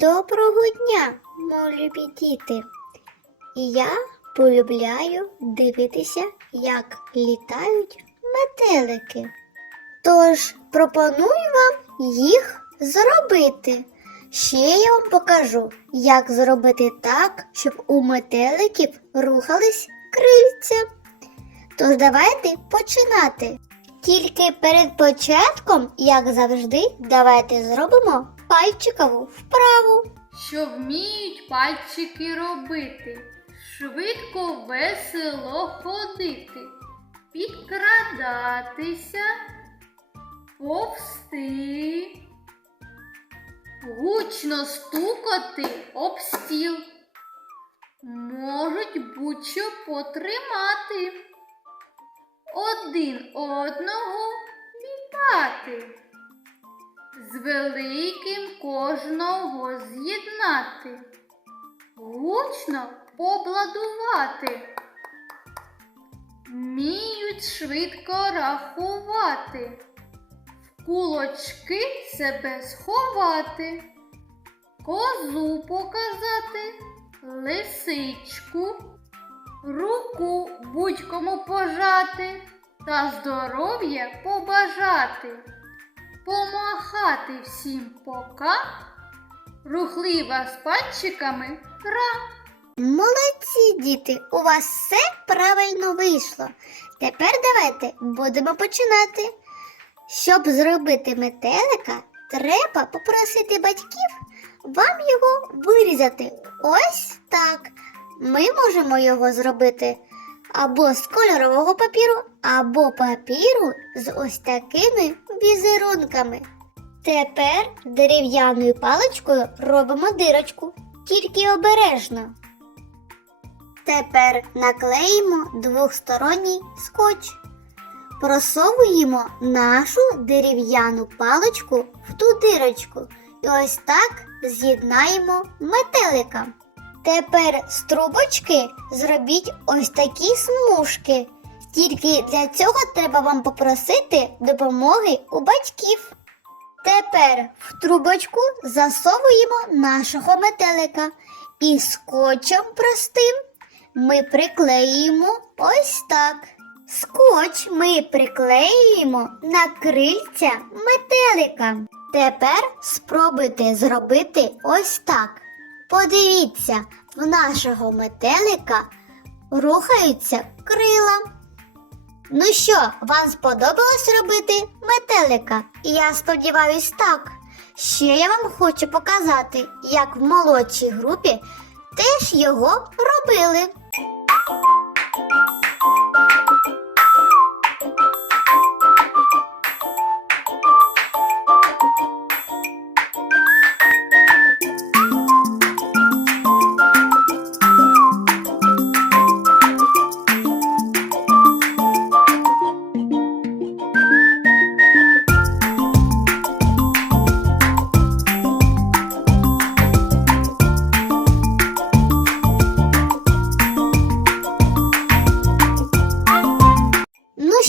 Доброго дня, мої діти. Я полюбляю дивитися, як літають метелики. Тож пропоную вам їх зробити. Ще я вам покажу, як зробити так, щоб у метеликів рухались крильця. Тож давайте починати. Тільки перед початком, як завжди, давайте зробимо пальчикову вправу. що вміють пальчики робити, швидко весело ходити, підкрадатися, повсти, гучно стукати об стіл, можуть будь-що потримати, один одного вітати з великим кожного з'єднати, гучно обладувати, вміють швидко рахувати, в кулочки себе сховати, козу показати, лисичку, руку будь-кому пожати та здоров'я побажати помахати всім пока, рухлива з пальчиками гра. Молодці, діти, у вас все правильно вийшло. Тепер давайте будемо починати. Щоб зробити метелика, треба попросити батьків вам його вирізати. Ось так. Ми можемо його зробити або з кольорового папіру, або папіру з ось такими візерунками. Тепер дерев'яною паличкою робимо дирочку, тільки обережно. Тепер наклеїмо двохсторонній скотч. Просовуємо нашу дерев'яну паличку в ту дирочку і ось так з'єднаємо метелика. Тепер з трубочки зробіть ось такі смужки. Тільки для цього треба вам попросити допомоги у батьків. Тепер в трубочку засовуємо нашого метелика і скотчем простим ми приклеїмо ось так. Скотч ми приклеюємо на крильця метелика. Тепер спробуйте зробити ось так. Подивіться, в нашого метелика рухаються крила. Ну що, вам сподобалось робити метелика? Я сподіваюсь, так. Ще я вам хочу показати, як в молодшій групі теж його робили.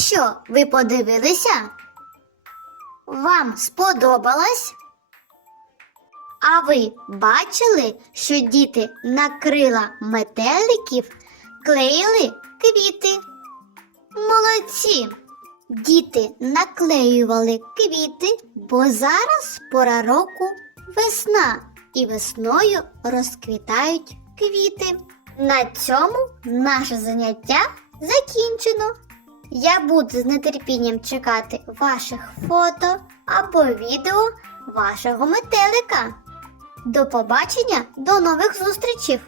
Що, ви подивилися? Вам сподобалось? А ви бачили, що діти на крила метеликів клеїли квіти? Молодці! Діти наклеювали квіти, бо зараз пора року весна, і весною розквітають квіти. На цьому наше заняття закінчено. Я буду з нетерпінням чекати ваших фото або відео вашого метелика. До побачення, до нових зустрічей!